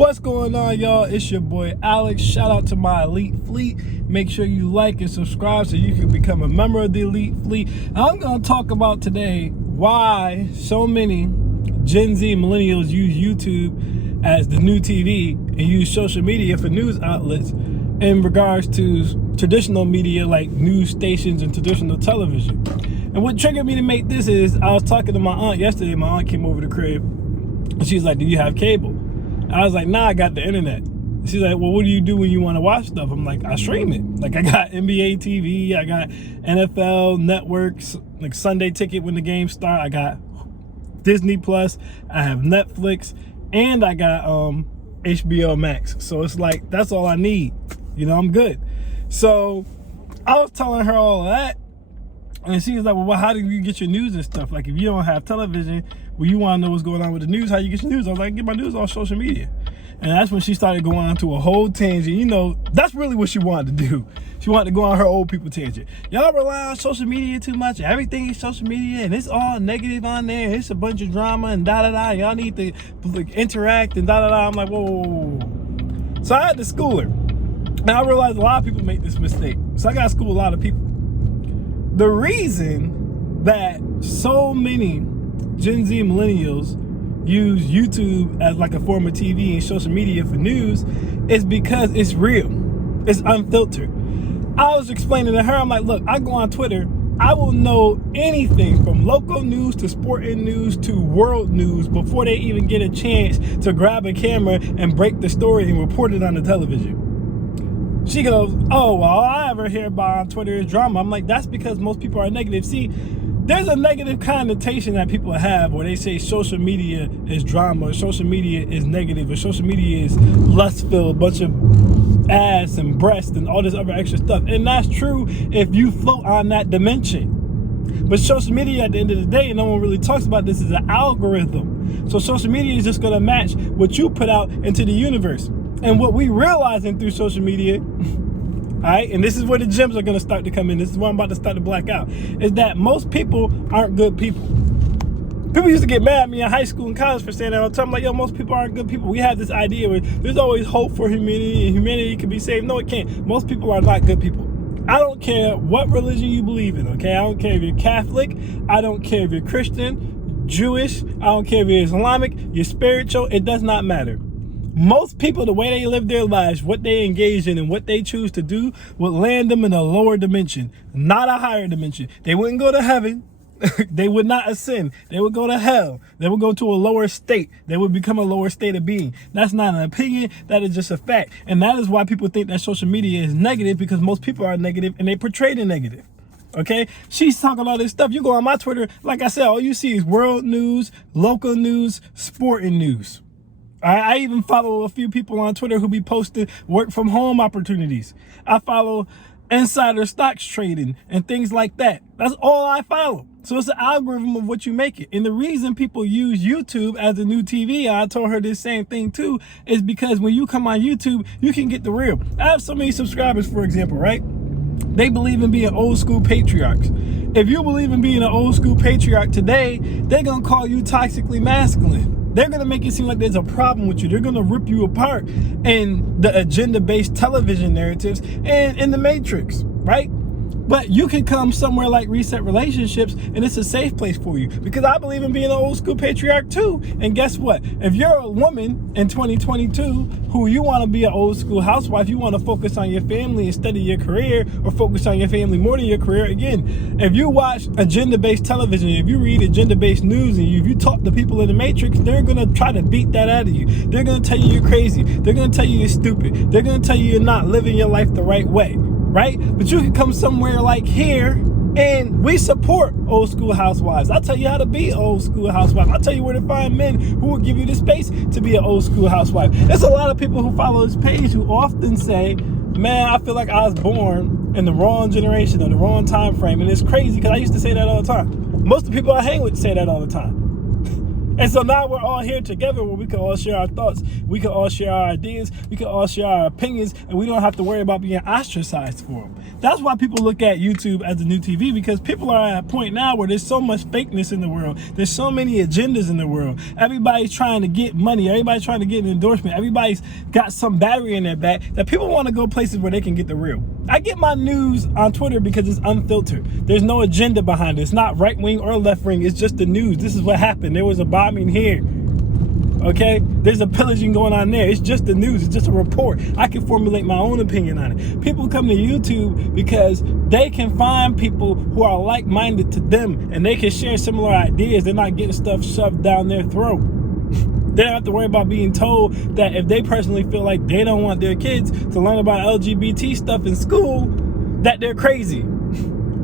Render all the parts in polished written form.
What's going on, y'all? It's your boy Alex. Shout out to my elite fleet. Make sure you like and subscribe so you can become a member of the elite fleet. I'm going to talk about today why so many Gen Z millennials use YouTube as the new TV and use social media for news outlets in regards to traditional media like news stations and traditional television. And what triggered me to make this is I was talking to my aunt yesterday. My aunt came over to the crib and she's like, "Do you have cable?" I was like, "Nah, I got the internet." She's like, "Well, what do you do when you want to watch stuff?" I'm like, "I stream it. Like, I got NBA TV, I got NFL networks, like Sunday ticket when the games start. I got Disney Plus, I have Netflix, and I got HBO Max. So it's like, that's all I need. You know, I'm good." So I was telling her all of that, and she was like, "Well, how do you get your news and stuff? Like, if you don't have television, well, you want to know what's going on with the news, how you get your news?" I was like, "I get my news on social media." And that's when she started going on to a whole tangent. You know, that's really what she wanted to do. She wanted to go on her old people tangent. Y'all rely on social media too much. Everything is social media, and it's all negative on there. It's a bunch of drama and da-da-da. Y'all need to interact and da-da-da. I'm like, whoa. So I had to school her. And I realized a lot of people make this mistake. So I got to school a lot of people. The reason that so many Gen Z millennials use YouTube as like a form of TV and social media for news is because it's real. It's unfiltered. I was explaining to her, I'm like, look, I go on Twitter, I will know anything from local news to sporting news to world news before they even get a chance to grab a camera and break the story and report it on the television. She goes, "Oh, well, all I ever hear about on Twitter is drama." I'm like, that's because most people are negative. See, there's a negative connotation that people have where they say social media is drama, or social media is negative, or social media is lust-filled, bunch of ass and breast and all this other extra stuff. And that's true if you float on that dimension. But social media, at the end of the day, and no one really talks about this, is an algorithm. So social media is just going to match what you put out into the universe. And what we realizing through social media, all right, and this is where the gems are going to start to come in. This is where I'm about to start to black out, is that most people aren't good people. People used to get mad at me in high school and college for saying that all the time. I'm like, yo, most people aren't good people. We have this idea where there's always hope for humanity and humanity can be saved. No, it can't. Most people are not good people. I don't care what religion you believe in, okay? I don't care if you're Catholic. I don't care if you're Christian, Jewish. I don't care if you're Islamic, you're spiritual. It does not matter. Most people, the way they live their lives, what they engage in and what they choose to do would land them in a lower dimension, not a higher dimension. They wouldn't go to heaven. They would not ascend. They would go to hell. They would go to a lower state. They would become a lower state of being. That's not an opinion. That is just a fact. And that is why people think that social media is negative, because most people are negative and they portray the negative. Okay, she's talking all this stuff. You go on my Twitter, like I said, all you see is world news, local news, sporting news. I even follow a few people on Twitter who be posting work from home opportunities. I follow insider stocks trading and things like that. That's all I follow. So it's an algorithm of what you make it. And the reason people use YouTube as a new TV, I told her this same thing too, is because when you come on YouTube, you can get the real. I have so many subscribers, for example, right? They believe in being old school patriarchs. If you believe in being an old school patriarch today, they're going to call you toxically masculine. They're going to make it seem like there's a problem with you. They're going to rip you apart in the agenda-based television narratives and in the Matrix, right? But you can come somewhere like Reset Relationships, and it's a safe place for you, because I believe in being an old school patriarch too. And guess what? If you're a woman in 2022 who you want to be an old school housewife, you want to focus on your family instead of your career, or focus on your family more than your career. Again, if you watch agenda-based television, if you read agenda-based news, and if you talk to people in the Matrix, they're going to try to beat that out of you. They're going to tell you you're crazy. They're going to tell you you're stupid. They're going to tell you you're not living your life the right way. Right? But you can come somewhere like here and we support old school housewives. I'll tell you how to be an old school housewife. I'll tell you where to find men who will give you the space to be an old school housewife. There's a lot of people who follow this page who often say, "Man, I feel like I was born in the wrong generation or the wrong time frame." And it's crazy because I used to say that all the time. Most of the people I hang with say that all the time. And so now we're all here together where we can all share our thoughts. We can all share our ideas. We can all share our opinions. And we don't have to worry about being ostracized for them. That's why people look at YouTube as the new TV, because people are at a point now where there's so much fakeness in the world. There's so many agendas in the world. Everybody's trying to get money. Everybody's trying to get an endorsement. Everybody's got some battery in their back that people want to go places where they can get the real. I get my news on Twitter because it's unfiltered. There's no agenda behind it. It's not right wing or left wing. It's just the news. This is what happened. There was a bombing here. Okay? There's a pillaging going on there. It's just the news. It's just a report. I can formulate my own opinion on it. People come to YouTube because they can find people who are like-minded to them and they can share similar ideas. They're not getting stuff shoved down their throat. They don't have to worry about being told that if they personally feel like they don't want their kids to learn about LGBT stuff in school, that they're crazy,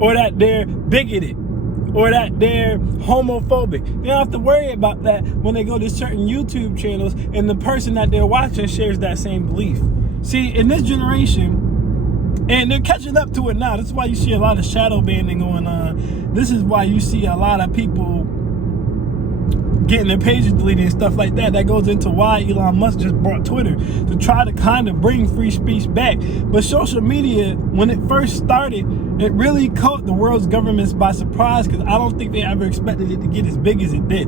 or that they're bigoted, or that they're homophobic. They don't have to worry about that when they go to certain YouTube channels and the person that they're watching shares that same belief. See, in this generation, and they're catching up to it now. This is why you see a lot of shadow banning going on. This is why you see a lot of people getting their pages deleted and stuff like that. That goes into why Elon Musk just brought Twitter, to try to kind of bring free speech back. But social media, when it first started, it really caught the world's governments by surprise, because I don't think they ever expected it to get as big as it did.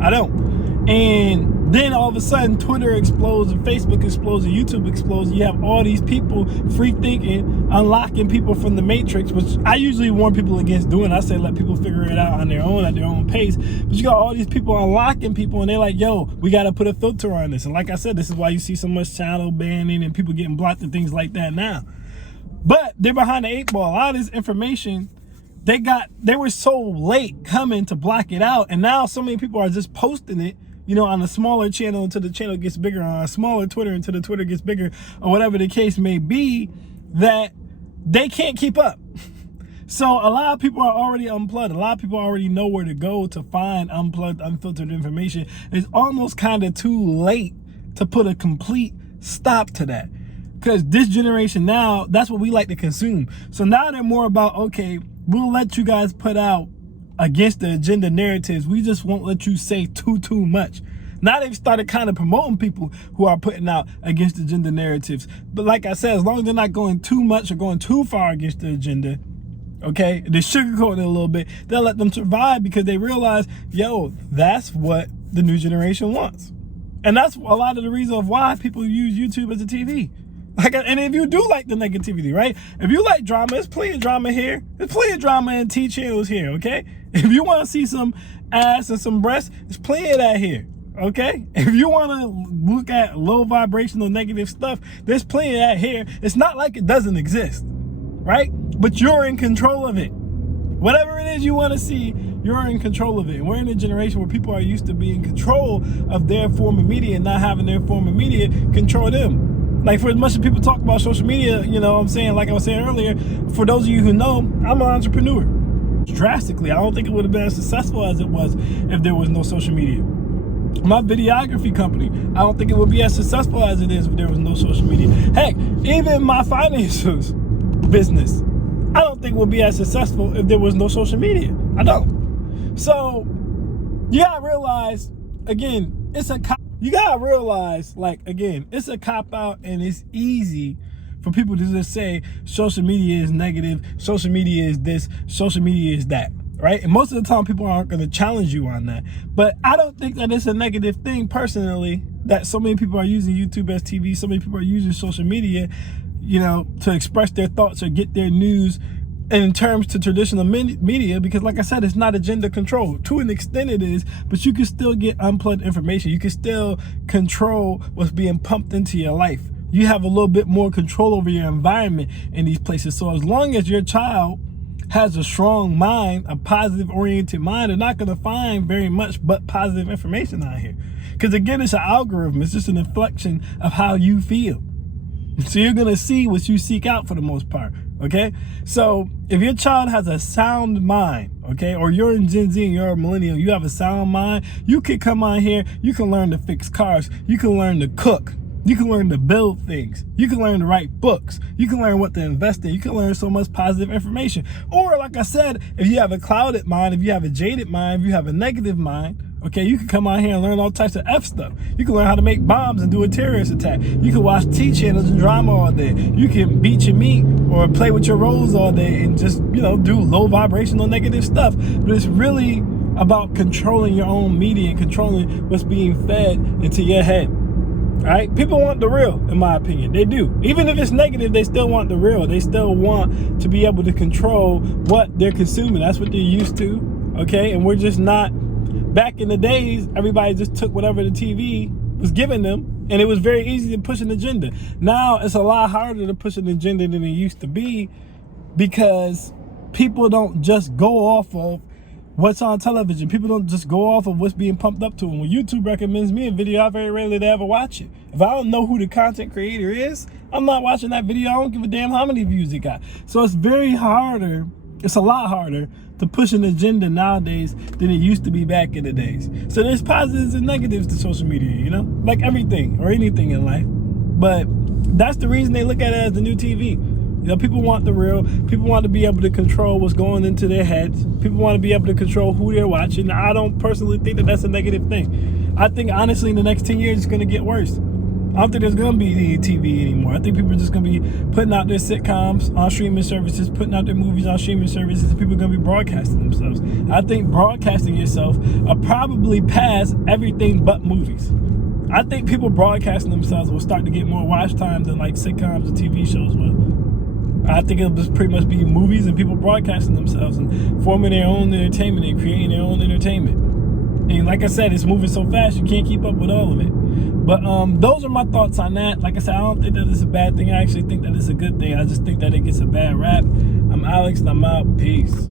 I don't. And then all of a sudden Twitter explodes and Facebook explodes and YouTube explodes. You have all these people free thinking, unlocking people from the matrix, which I usually warn people against doing. I say let people figure it out on their own at their own pace. But you got all these people unlocking people and they're like, yo, we got to put a filter on this. And like I said, this is why you see so much shadow banning and people getting blocked and things like that now. But they're behind the 8 ball. A lot of this information, they were so late coming to block it out. And now so many people are just posting it, you know, on a smaller channel until the channel gets bigger, on a smaller Twitter until the Twitter gets bigger, or whatever the case may be, that they can't keep up. So a lot of people are already unplugged. A lot of people already know where to go to find unplugged, unfiltered information. It's almost kind of too late to put a complete stop to that. Because this generation now, that's what we like to consume. So now they're more about, okay, we'll let you guys put out against the agenda narratives. We just won't let you say too much. Now they've started kind of promoting people who are putting out against the agenda narratives. But like I said, as long as they're not going too much or going too far against the agenda, okay, they're sugarcoating it a little bit, they'll let them survive because they realize, yo, that's what the new generation wants. And that's a lot of the reason of why people use YouTube as a TV. And if you do like the negativity, right? If you like drama, there's plenty of drama here. There's plenty of drama in T channels here, okay? If you want to see some ass and some breasts, there's plenty of that here, okay? If you want to look at low vibrational negative stuff, there's plenty of that here. It's not like it doesn't exist, right? But you're in control of it. Whatever it is you want to see, you're in control of it. And we're in a generation where people are used to being in control of their form of media and not having their form of media control them. Like, for as much as people talk about social media, you know what I'm saying, like I was saying earlier, for those of you who know, I'm an entrepreneur. Drastically, I don't think it would have been as successful as it was if there was no social media. My videography company, I don't think it would be as successful as it is if there was no social media. Heck, even my finances business, I don't think it would be as successful if there was no social media. I don't. So, you gotta realize, again, it's a cop-out, and it's easy for people to just say social media is negative, social media is this, social media is that, right? And most of the time people aren't going to challenge you on that. But I don't think that it's a negative thing personally that so many people are using YouTube as TV, so many people are using social media, you know, to express their thoughts or get their news in terms to traditional media, because like I said, it's not agenda control. To an extent it is, but you can still get unplugged information. You can still control what's being pumped into your life. You have a little bit more control over your environment in these places. So as long as your child has a strong mind, a positive oriented mind, they're not going to find very much but positive information out here. Because again, it's an algorithm. It's just an inflection of how you feel. So you're going to see what you seek out for the most part. Okay, so if your child has a sound mind, okay, or you're in Gen Z and you're a millennial, you have a sound mind, you can come on here, you can learn to fix cars, you can learn to cook, you can learn to build things, you can learn to write books, you can learn what to invest in, you can learn so much positive information. Or like I said, if you have a clouded mind, if you have a jaded mind, if you have a negative mind, Okay, you can come out here and learn all types of F stuff. You can learn how to make bombs and do a terrorist attack. You can watch T channels and drama all day. You can beat your meat or play with your roles all day and just, do low vibrational negative stuff. But it's really about controlling your own media and controlling what's being fed into your head. All right, people want the real, in my opinion. They do. Even if it's negative, they still want the real. They still want to be able to control what they're consuming. That's what they're used to. Okay, and we're just not. Back in the days, everybody just took whatever the TV was giving them, and it was very easy to push an agenda. Now it's a lot harder to push an agenda than it used to be, because people don't just go off of what's on television. People don't just go off of what's being pumped up to them. When YouTube recommends me a video, I very rarely ever watch it. If I don't know who the content creator is, I'm not watching that video. I don't give a damn how many views it got. So it's a lot harder to push an agenda nowadays than it used to be back in the days. So there's positives and negatives to social media, like everything or anything in life. But that's the reason they look at it as the new TV. People want the real. People want to be able to control what's going into their heads. People want to be able to control who they're watching. I don't personally think that that's a negative thing. I think, honestly, in the next 10 years, it's going to get worse. I don't think there's going to be any TV anymore. I think people are just going to be putting out their sitcoms on streaming services, putting out their movies on streaming services, and people are going to be broadcasting themselves. I think broadcasting yourself are probably past everything but movies. I think people broadcasting themselves will start to get more watch time than like sitcoms and TV shows will. I think it'll just pretty much be movies and people broadcasting themselves and forming their own entertainment and creating their own entertainment. And like I said, it's moving so fast, you can't keep up with all of it. But those are my thoughts on that. Like I said, I don't think that it's a bad thing. I actually think that it's a good thing. I just think that it gets a bad rap. I'm Alex, and I'm out. Peace.